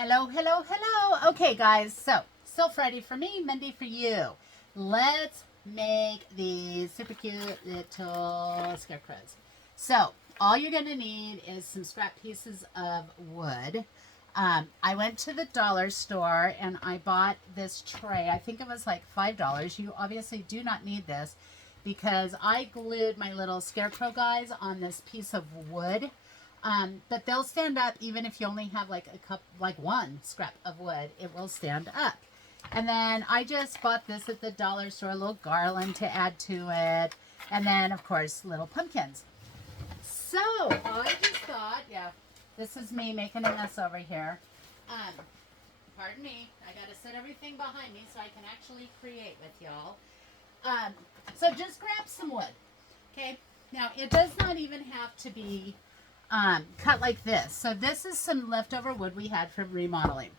Hello, hello, hello. Okay, guys, so still Friday for me, Monday for you. Let's make these super cute little scarecrows. So, all you're going to need is some scrap pieces of wood. I went to the dollar store and I bought this tray. I think it was like $5. You obviously do not need this because I glued my little scarecrow guys on this piece of wood. But they'll stand up even if you only have like one scrap of wood, it will stand up. And then I just bought this at the dollar store, a little garland to add to it. And then, of course, little pumpkins. So I just thought, yeah, this is me making a mess over here. Pardon me, I got to set everything behind me so I can actually create with y'all. So just grab some wood, okay? Now, it does not even have to be cut like this. So this is some leftover wood we had from remodeling.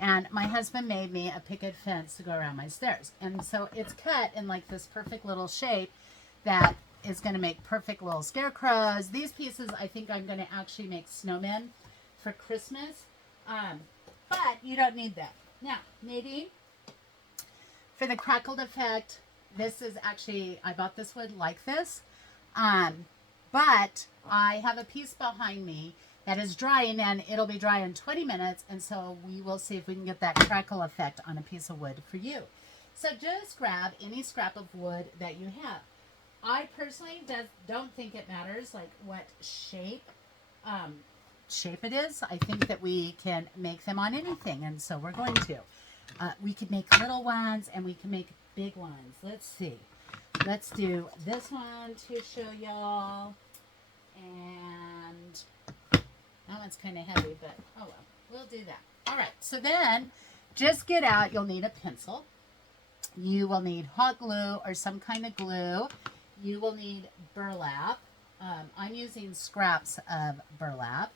And my husband made me a picket fence to go around my stairs. And so it's cut in like this perfect little shape that is going to make perfect little scarecrows. These pieces, I think I'm going to actually make snowmen for Christmas. But you don't need that. Now, Nadine, for the crackled effect, this is actually, I bought this wood like this. But I have a piece behind me that is drying, and it'll be dry in 20 minutes, and so we will see if we can get that crackle effect on a piece of wood for you. So just grab any scrap of wood that you have. I personally don't think it matters like what shape it is. I think that we can make them on anything, and so we're going to. We could make little ones, and we can make big ones. Let's see. Let's do this one to show y'all. And that one's kind of heavy, but oh well, we'll do that. All right, so then just get out. You'll need a pencil. You will need hot glue or some kind of glue. You will need burlap. I'm using scraps of burlap.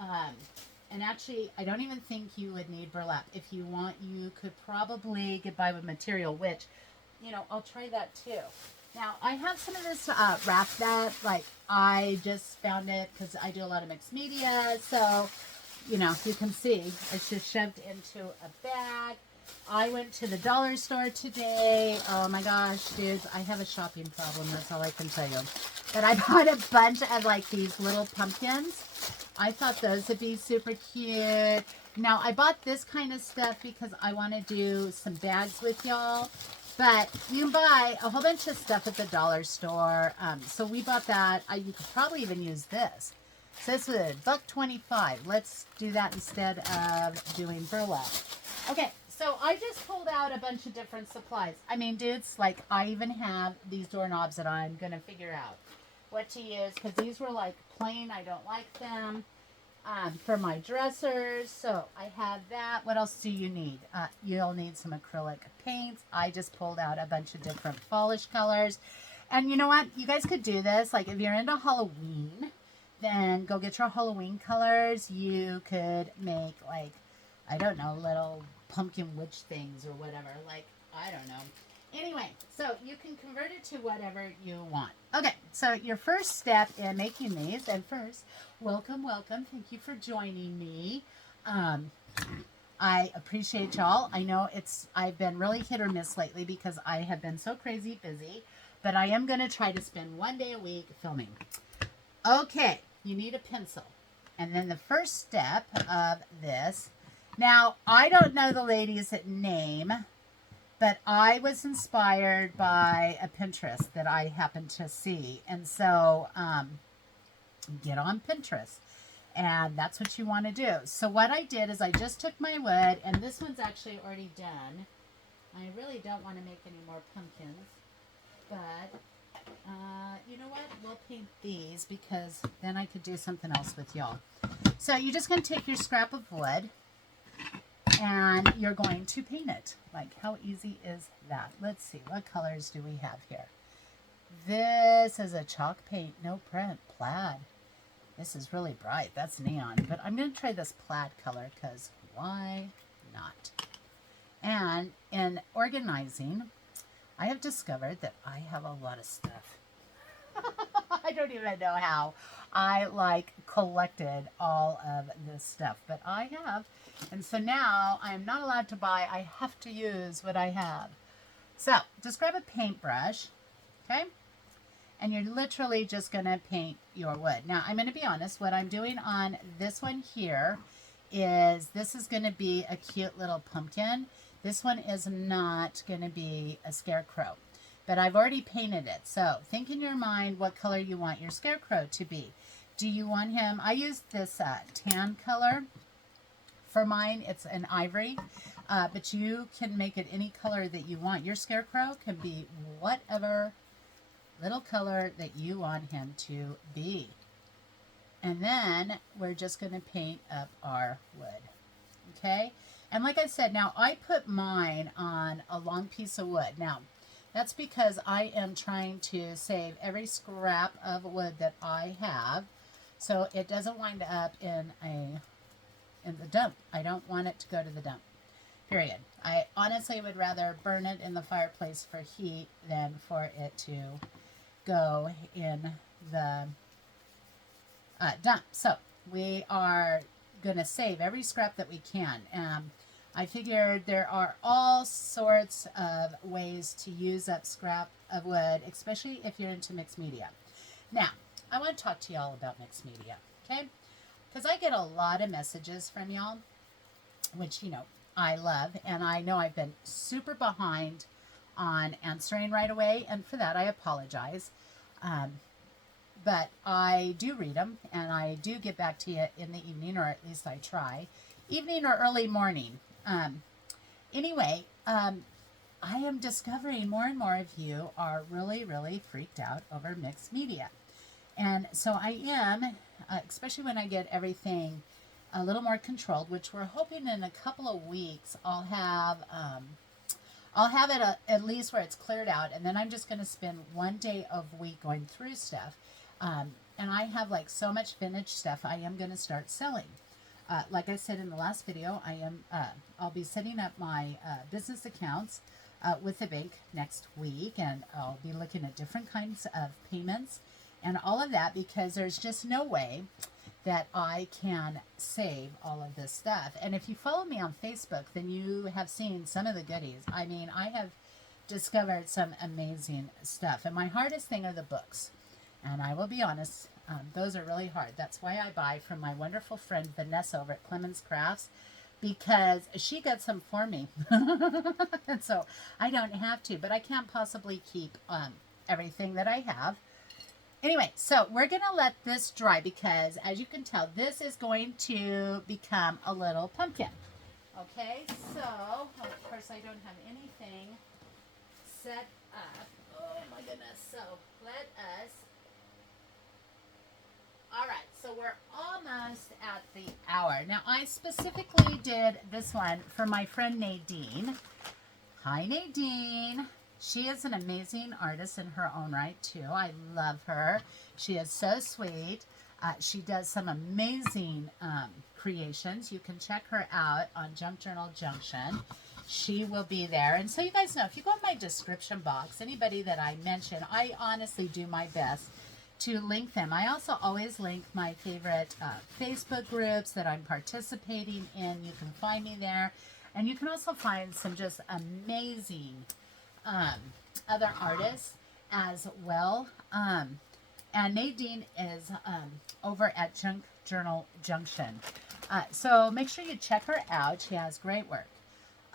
And actually, I don't even think you would need burlap. If you want, you could probably get by with material, which, you know, I'll try that too. Now, I have some of this wrap that, like, I just found it because I do a lot of mixed media. So, you know, you can see it's just shoved into a bag. I went to the dollar store today. Oh my gosh, dudes, I have a shopping problem. That's all I can tell you. But I bought a bunch of, like, these little pumpkins. I thought those would be super cute. Now, I bought this kind of stuff because I want to do some bags with y'all. But you can buy a whole bunch of stuff at the dollar store. So we bought that. You could probably even use this. So this was $1.25. Let's do that instead of doing burlap. Okay, so I just pulled out a bunch of different supplies. I mean, dudes, like I even have these doorknobs that I'm going to figure out what to use. Because these were like plain. I don't like them. For my dressers, so I have that. What else do you need? You'll need some acrylic paints. I just pulled out a bunch of different polish colors. And you know what? You guys could do this. Like if you're into Halloween, then go get your Halloween colors. You could make like, I don't know, little pumpkin witch things or whatever. Like, I don't know. Anyway, so you can convert it to whatever you want. Okay, so your first step in making these, and first, welcome. Thank you for joining me. I appreciate y'all. I know I've been really hit or miss lately because I have been so crazy busy, but I am going to try to spend one day a week filming. Okay, you need a pencil. And then the first step of this, now, I don't know the lady's name, but I was inspired by a Pinterest that I happened to see. And so get on Pinterest. And that's what you want to do. So what I did is I just took my wood. And this one's actually already done. I really don't want to make any more pumpkins. But you know what? We'll paint these because then I could do something else with y'all. So you're just going to take your scrap of wood. And you're going to paint it. Like, how easy is that? Let's see. What colors do we have here? This is a chalk paint. No print. Plaid. This is really bright. That's neon. But I'm going to try this plaid color because why not? And in organizing, I have discovered that I have a lot of stuff. I don't even know how. I like collected all of this stuff, but I have. And so now I am not allowed to buy. I have to use what I have. So just grab a paintbrush, okay? And you're literally just going to paint your wood. Now, I'm going to be honest. What I'm doing on this one here is this is going to be a cute little pumpkin. This one is not going to be a scarecrow. But I've already painted it. So think in your mind what color you want your scarecrow to be. Do you want him? I used this tan color for mine. It's an ivory. But you can make it any color that you want. Your scarecrow can be whatever little color that you want him to be. And then we're just going to paint up our wood. Okay? And like I said, now I put mine on a long piece of wood. Now, that's because I am trying to save every scrap of wood that I have so it doesn't wind up in the dump. I don't want it to go to the dump. Period. I honestly would rather burn it in the fireplace for heat than for it to go in the dump. So we are going to save every scrap that we can. I figured there are all sorts of ways to use up scrap of wood, especially if you're into mixed media. Now, I want to talk to y'all about mixed media, okay? Because I get a lot of messages from y'all, which, you know, I love, and I know I've been super behind on answering right away, and for that I apologize. But I do read them, and I do get back to you in the evening, or at least I try. Evening or early morning. Anyway, I am discovering more and more of you are really, really freaked out over mixed media. And so I am, especially when I get everything a little more controlled, which we're hoping in a couple of weeks I'll have it at least where it's cleared out, and then I'm just going to spend one day of week going through stuff. And I have like so much vintage stuff I am going to start selling. Like I said in the last video, I'll be setting up my business accounts with the bank next week, and I'll be looking at different kinds of payments and all of that, because there's just no way that I can save all of this stuff. And if you follow me on Facebook, then you have seen some of the goodies. I mean, I have discovered some amazing stuff. And my hardest thing are the books. And I will be honest, those are really hard. That's why I buy from my wonderful friend Vanessa over at Clemens Crafts, because she got some for me. And so I don't have to, but I can't possibly keep everything that I have. Anyway, so we're going to let this dry because, as you can tell, this is going to become a little pumpkin. Okay, so, of course, I don't have anything set up. Oh, my goodness. So, let us... All right, so we're almost at the hour. Now, I specifically did this one for my friend Nadine. Hi, Nadine. She is an amazing artist in her own right, too. I love her. She is so sweet. She does some amazing creations. You can check her out on Junk Journal Junction. She will be there. And so you guys know, if you go in my description box, anybody that I mention, I honestly do my best to link them. I also always link my favorite Facebook groups that I'm participating in. You can find me there. And you can also find some just amazing other artists as well. And Nadine is over at Junk Journal Junction. So make sure you check her out. She has great work.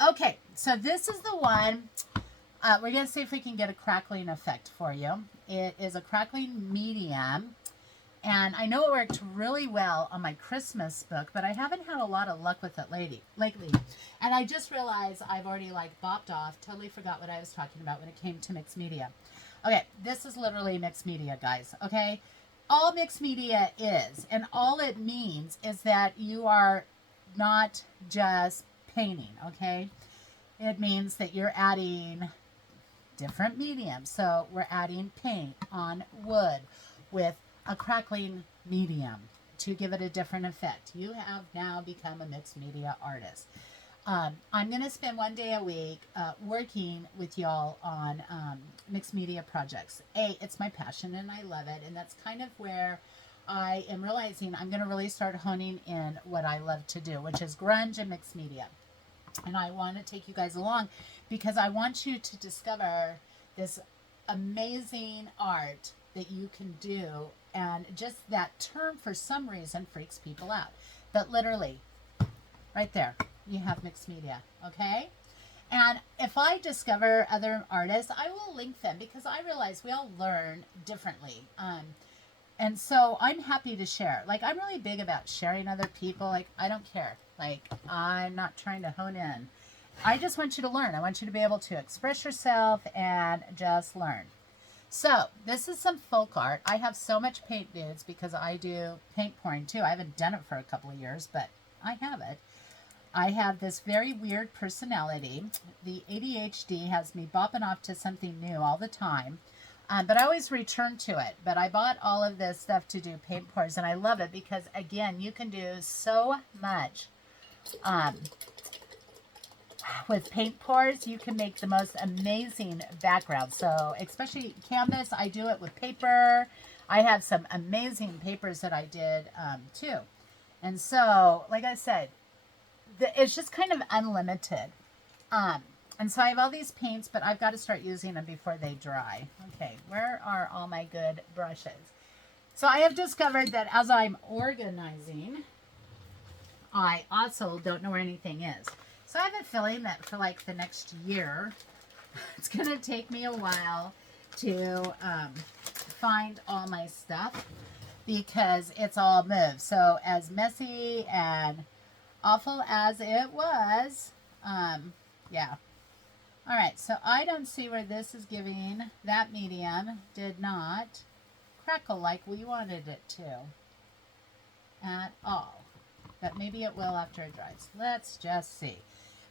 Okay, so this is the one. We're going to see if we can get a crackling effect for you. It is a crackling medium. And I know it worked really well on my Christmas book, but I haven't had a lot of luck with it lately. And I just realized I've already bopped off, totally forgot what I was talking about when it came to mixed media. Okay, this is literally mixed media, guys, okay? All mixed media is, and all it means is that you are not just painting, okay? It means that you're adding different mediums. So we're adding paint on wood with a crackling medium to give it a different effect. You have now become a mixed media artist. I'm going to spend one day a week working with y'all on mixed media projects. It's my passion and I love it. And that's kind of where I am realizing I'm going to really start honing in what I love to do, which is grunge and mixed media. And I want to take you guys along because I want you to discover this amazing art that you can do. And just that term, for some reason, freaks people out. But literally, right there, you have mixed media, okay? And if I discover other artists, I will link them because I realize we all learn differently. And so I'm happy to share. Like, I'm really big about sharing other people. Like, I don't care. Like, I'm not trying to hone in. I just want you to learn. I want you to be able to express yourself and just learn. So, this is some folk art. I have so much paint dudes because I do paint pouring too. I haven't done it for a couple of years, but I have it. I have this very weird personality. The ADHD has me bopping off to something new all the time. But I always return to it. But I bought all of this stuff to do paint pours, and I love it because, again, you can do so much with paint pours. You can make the most amazing backgrounds. So, especially canvas, I do it with paper. I have some amazing papers that I did too. And so, like I said, it's just kind of unlimited. And so I have all these paints, but I've got to start using them before they dry. Okay, where are all my good brushes? So I have discovered that as I'm organizing, I also don't know where anything is. So I have a feeling that for like the next year, it's going to take me a while to find all my stuff because it's all moved. So as messy and awful as it was, yeah. All right, so I don't see where this is giving. That medium did not crackle like we wanted it to at all. But maybe it will after it dries. Let's just see.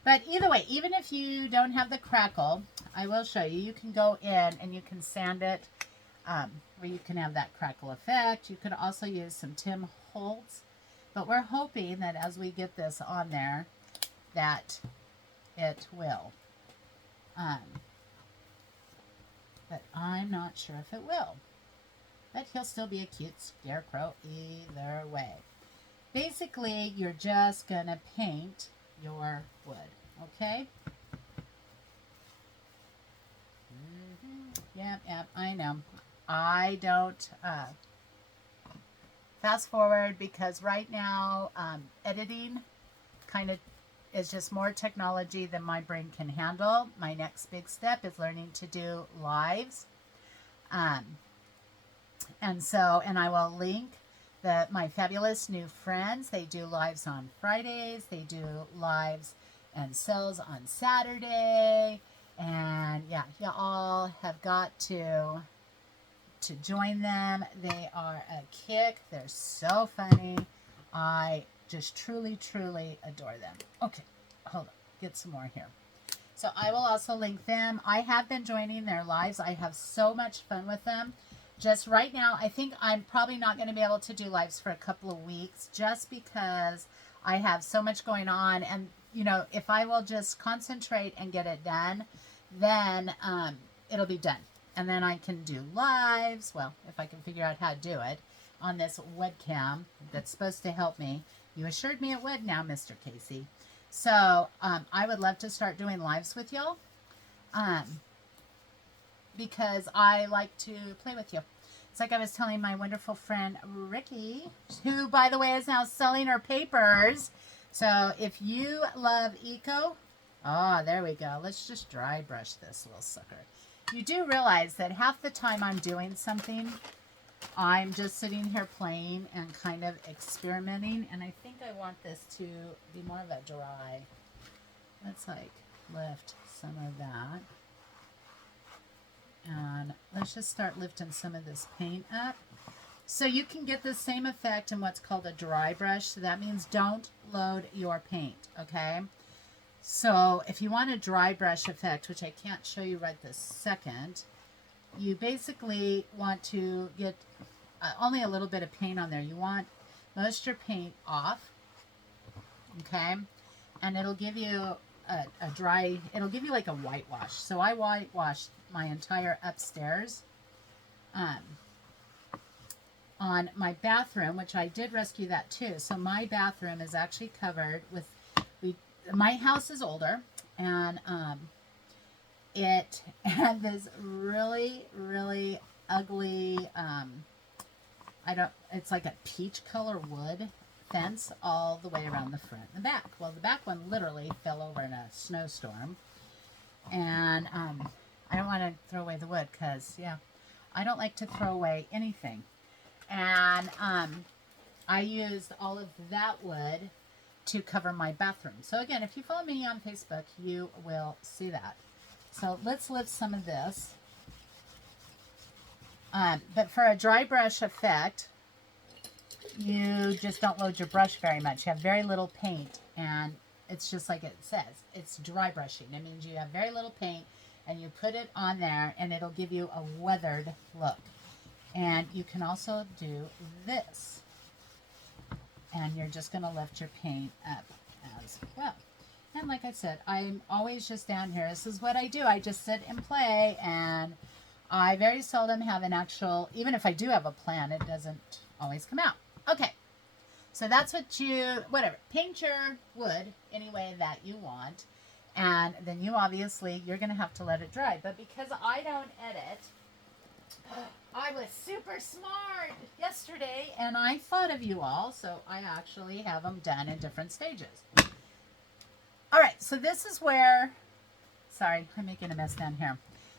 But either way, even if you don't have the crackle, I will show you. You can go in and you can sand it where you can have that crackle effect. You could also use some Tim Holtz. But we're hoping that as we get this on there, that it will. But I'm not sure if it will. But he'll still be a cute scarecrow either way. Basically, you're just going to paint your wood, okay? Yep, I know. I don't fast forward because right now editing kind of is just more technology than my brain can handle. My next big step is learning to do lives. And I will link my fabulous new friends. They do lives on Fridays. They do lives and sales on Saturday. And yeah, you all have got to join them. They are a kick. They're so funny. I just truly, truly adore them. Okay, hold on. Get some more here. So I will also link them. I have been joining their lives. I have so much fun with them. Just right now, I think I'm probably not going to be able to do lives for a couple of weeks just because I have so much going on. And, you know, if I will just concentrate and get it done, then it'll be done. And then I can do lives, well, if I can figure out how to do it, on this webcam that's supposed to help me. You assured me it would now, Mr. Casey. So I would love to start doing lives with y'all because I like to play with you. It's like I was telling my wonderful friend Ricky, who, by the way, is now selling her papers. So if you love eco, there we go. Let's just dry brush this little sucker. You do realize that half the time I'm doing something, I'm just sitting here playing and kind of experimenting. And I think I want this to be more of a dry. Let's like lift some of that. And let's just start lifting some of this paint up. So you can get the same effect in what's called a dry brush. So that means don't load your paint, okay? So if you want a dry brush effect, which I can't show you right this second, you basically want to get only a little bit of paint on there. You want most of your paint off, okay? And it'll give you a dry, it'll give you like a whitewash. So I whitewashed my entire upstairs. on my bathroom, which I did rescue that too. So my bathroom is actually covered with, my house is older, and it had this really, really ugly, it's like a peach color wood fence all the way around the front and the back. Well, the back one literally fell over in a snowstorm. And I don't want to throw away the wood because, yeah, I don't like to throw away anything. And I used all of that wood to cover my bathroom. So again, if you follow me on Facebook, you will see that. So let's lift some of this. But for a dry brush effect, you just don't load your brush very much. You have very little paint, and it's just like it says. It's dry brushing. It means you have very little paint, and you put it on there, and it'll give you a weathered look. And you can also do this. And you're just going to lift your paint up as well. And like I said, I'm always just down here. This is what I do. I just sit and play, and I very seldom have an actual, even if I do have a plan, it doesn't always come out. Okay, so that's what whatever, paint your wood any way that you want. And then you're going to have to let it dry. But because I don't edit, I was super smart yesterday, and I thought of you all, so I actually have them done in different stages. All right, so this is where, sorry, I'm making a mess down here.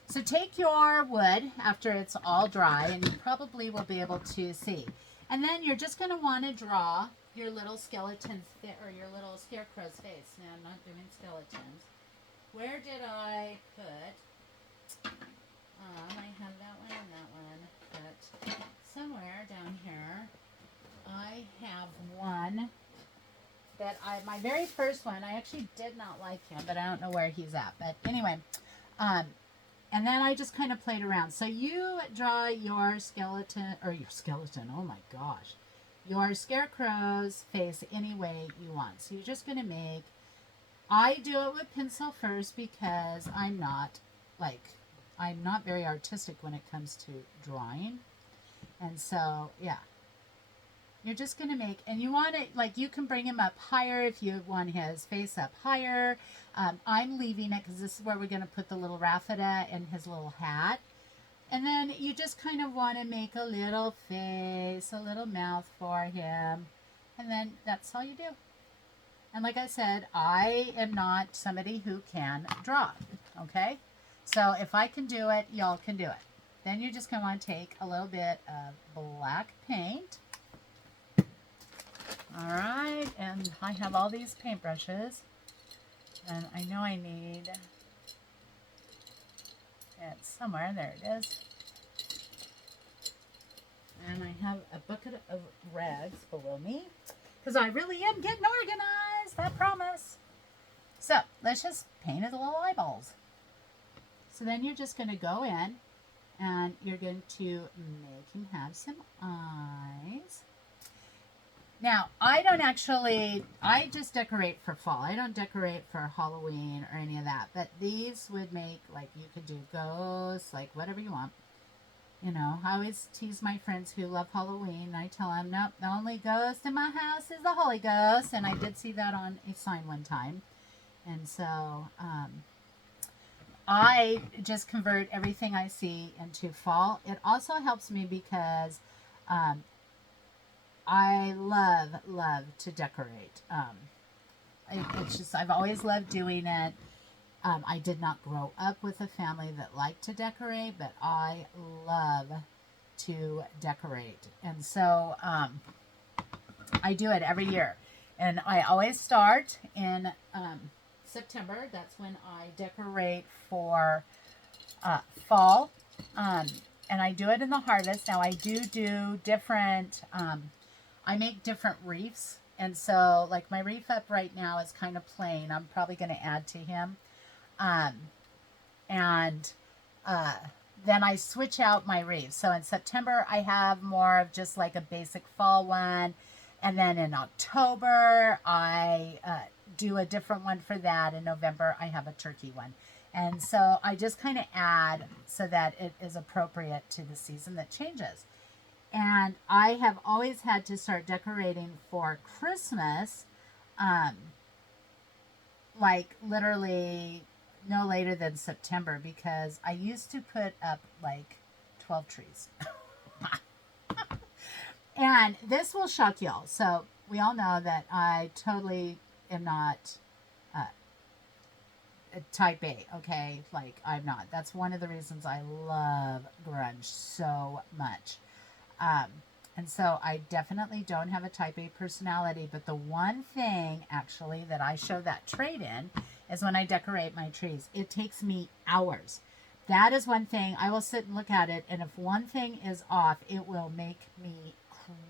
So take your wood after it's all dry, and you probably will be able to see. And then you're just going to want to draw your little skeleton, or your little scarecrow's face. Now, I'm not doing skeletons. Where did I put... I have that one and that one, but somewhere down here, I have one that my very first one, I actually did not like him, but I don't know where he's at. But anyway, and then I just kind of played around. So you draw your skeleton, oh my gosh, your scarecrow's face any way you want. So you're just going to I do it with pencil first because I'm not very artistic when it comes to drawing. And so, yeah. You're just going to and you want it, you can bring him up higher if you want his face up higher. I'm leaving it because this is where we're going to put the little raffia and his little hat. And then you just kind of want to make a little face, a little mouth for him. And then that's all you do. And like I said, I am not somebody who can draw, okay? So if I can do it, y'all can do it. Then you're just going to want to take a little bit of black paint. All right, and I have all these paintbrushes. And I know I need it somewhere. There it is. And I have a bucket of rags below me, because I really am getting organized, I promise. So let's just paint his little eyeballs. So then you're just going to go in and you're going to make him have some eyes. Now, I just decorate for fall. I don't decorate for Halloween or any of that. But these would make, you could do ghosts, whatever you want. You know, I always tease my friends who love Halloween. I tell them, nope, the only ghost in my house is the Holy Ghost. And I did see that on a sign one time. And so, I just convert everything I see into fall. It also helps me because I love to decorate. It's just, I've always loved doing it. I did not grow up with a family that liked to decorate, but I love to decorate. And so I do it every year. And I always start in September. That's when I decorate for fall. And I do it in the harvest. Now I do different, I make different wreaths. And so my wreath up right now is kind of plain. I'm probably going to add to him. Then I switch out my wreaths. So in September, I have more of just a basic fall one. And then in October, I do a different one for that. In November, I have a turkey one. And so I just kind of add so that it is appropriate to the season that changes. And I have always had to start decorating for Christmas, um, like literally no later than September, because I used to put up like 12 trees. And this will shock y'all. So we all know that I totally am not uh, a type A, okay? Like, I'm not. That's one of the reasons I love grunge so much. Um, and so I definitely don't have a type A personality, but the one thing actually that I show that trait in is when I decorate my trees. It takes me hours. That is one thing. I will sit and look at it, and if one thing is off, it will make me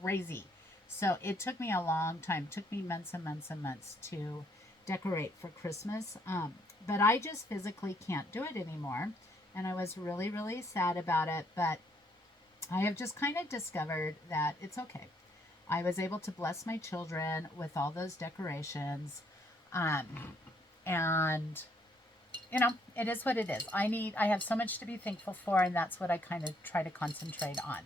crazy. So it took me a long time. It took me months and months and months to decorate for Christmas. But I just physically can't do it anymore. And I was really, really sad about it. But I have just kind of discovered that it's okay. I was able to bless my children with all those decorations. And, you know, it is what it is. I have so much to be thankful for, and that's what I kind of try to concentrate on.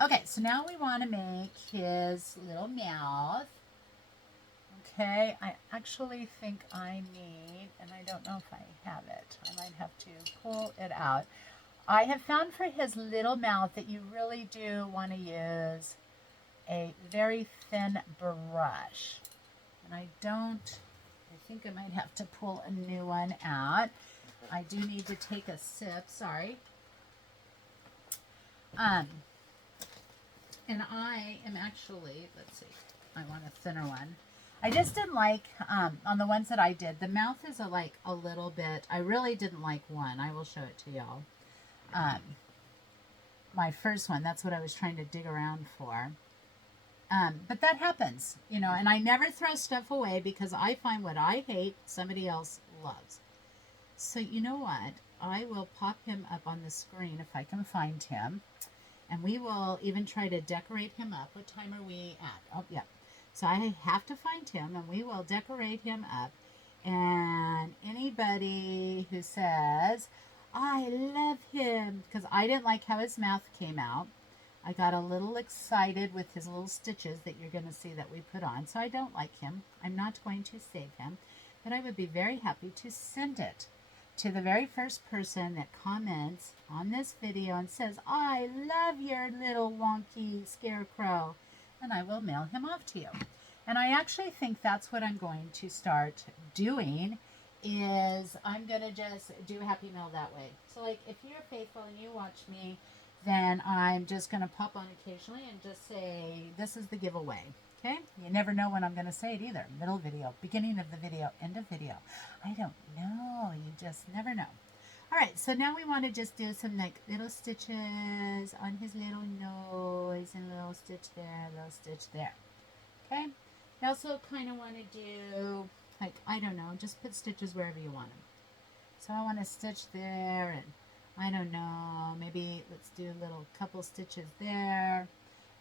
Okay, so now we want to make his little mouth. Okay, I actually think I need, and I don't know if I have it. I might have to pull it out. I have found for his little mouth that you really do want to use a very thin brush. And I think I might have to pull a new one out. I do need to take a sip, sorry. And I am actually, let's see, I want a thinner one. I just didn't like, on the ones that I did, the mouth is like a little bit, I really didn't like one. I will show it to y'all. My first one, that's what I was trying to dig around for. But that happens, you know, and I never throw stuff away because I find what I hate, somebody else loves. So you know what? I will pop him up on the screen if I can find him. And we will even try to decorate him up. What time are we at? Oh, yeah. So I have to find him, and we will decorate him up. And anybody who says, I love him, because I didn't like how his mouth came out. I got a little excited with his little stitches that you're going to see that we put on. So I don't like him. I'm not going to save him. But I would be very happy to send it to the very first person that comments on this video and says, I love your little wonky scarecrow, and I will mail him off to you. And I actually think that's what I'm going to start doing, is I'm going to just do Happy Mail that way. So like if you're faithful and you watch me, then I'm just going to pop on occasionally and just say, this is the giveaway. Okay, you never know when I'm going to say it either. Middle video, beginning of the video, end of video. I don't know. You just never know. All right, so now we want to just do some like little stitches on his little nose, and a little stitch there, a little stitch there. Okay, you also kind of want to do, like, I don't know, just put stitches wherever you want them. So I want to stitch there, and I don't know, maybe let's do a little couple stitches there,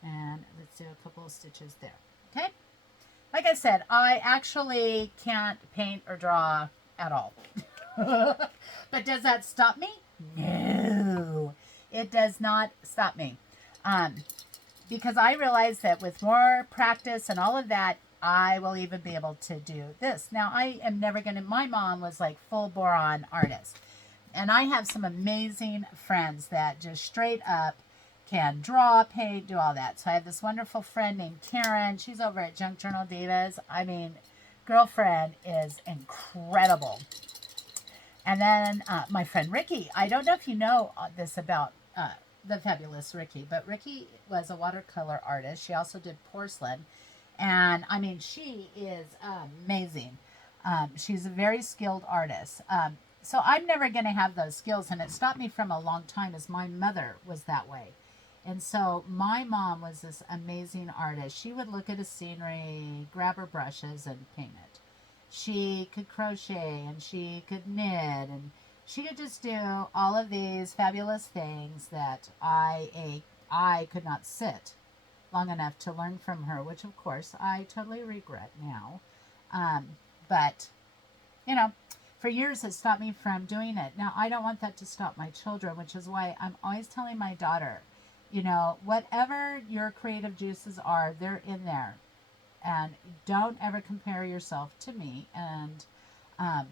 and let's do a couple of stitches there. Okay, like I said, I actually can't paint or draw at all. But does that stop me? No, it does not stop me. Because I realize that with more practice and all of that, I will even be able to do this. Now, I am never going to, my mom was like full boron artist. And I have some amazing friends that just straight up can draw, paint, do all that. So I have this wonderful friend named Karen. She's over at Junction Divas. I mean, girlfriend is incredible. And then my friend Ricky. I don't know if you know this about the fabulous Ricky, but Ricky was a watercolor artist. She also did porcelain. And I mean, she is amazing. She's a very skilled artist. So I'm never going to have those skills, and it stopped me from a long time, as my mother was that way. And so my mom was this amazing artist. She would look at a scenery, grab her brushes, and paint it. She could crochet, and she could knit, and she could just do all of these fabulous things that I could not sit long enough to learn from her, which of course I totally regret now. But, you know, for years it stopped me from doing it. Now, I don't want that to stop my children, which is why I'm always telling my daughter, You know, whatever your creative juices are, they're in there. And don't ever compare yourself to me. And um,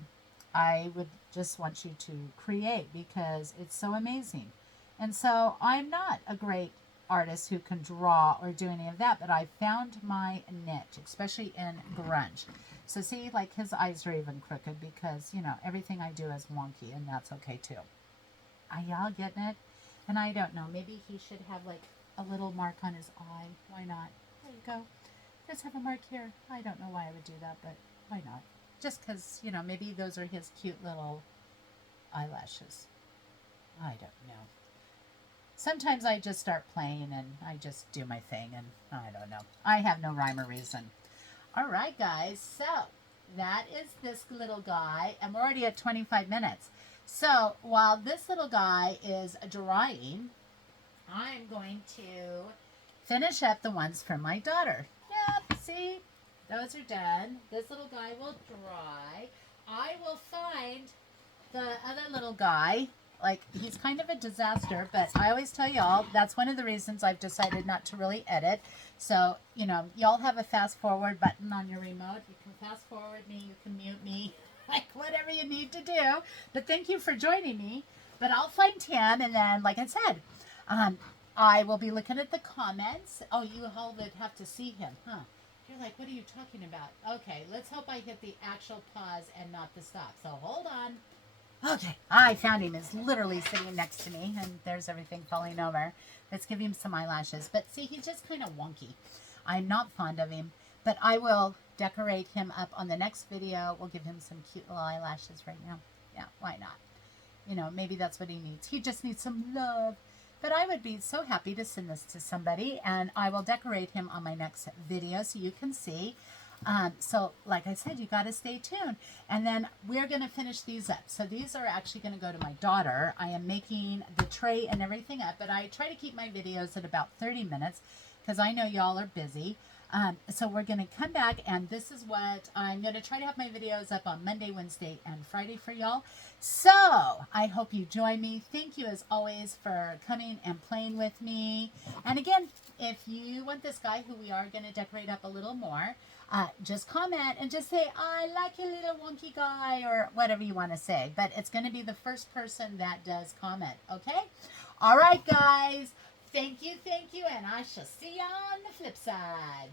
I would just want you to create because it's so amazing. And so I'm not a great artist who can draw or do any of that, but I found my niche, especially in grunge. So see, like his eyes are even crooked because, you know, everything I do is wonky, and that's okay too. Are y'all getting it? And I don't know, maybe he should have like a little mark on his eye. Why not? There you go. Let's have a mark here. I don't know why I would do that, but why not? Just because, you know, maybe those are his cute little eyelashes. I don't know. Sometimes I just start playing and I just do my thing, and I don't know. I have no rhyme or reason. All right, guys. So that is this little guy. I'm already at 25 minutes. So while this little guy is drying, I'm going to finish up the ones from my daughter. Yep, see? Those are done. This little guy will dry. I will find the other little guy. Like, he's kind of a disaster, but I always tell y'all, that's one of the reasons I've decided not to really edit. So, you know, y'all have a fast forward button on your remote. You can fast forward me, you can mute me, like whatever you need to do. But thank you for joining me. But I'll find him, and then, like I said, I will be looking at the comments. Oh, you all would have to see him, huh? You're like, what are you talking about? Okay, let's hope I hit the actual pause and not the stop. So hold on. Okay, I found him. He's literally sitting next to me, and there's everything falling over. Let's give him some eyelashes. But see, he's just kind of wonky. I'm not fond of him, but I will decorate him up on the next video. We'll give him some cute little eyelashes right now. Yeah, why not? You know, maybe that's what he needs. He just needs some love. But I would be so happy to send this to somebody, and I will decorate him on my next video so you can see. So like I said, you got to stay tuned. And then we're going to finish these up. So these are actually going to go to my daughter. I am making the tray and everything up, but I try to keep my videos at about 30 minutes because I know y'all are busy. So we're going to come back, and this is what I'm going to try to have my videos up on Monday, Wednesday, and Friday for y'all. So I hope you join me. Thank you as always for coming and playing with me. And again, if you want this guy who we are going to decorate up a little more, just comment and just say, I like your little wonky guy, or whatever you want to say. But it's going to be the first person that does comment, okay? All right, guys. Thank you, and I shall see you on the flip side.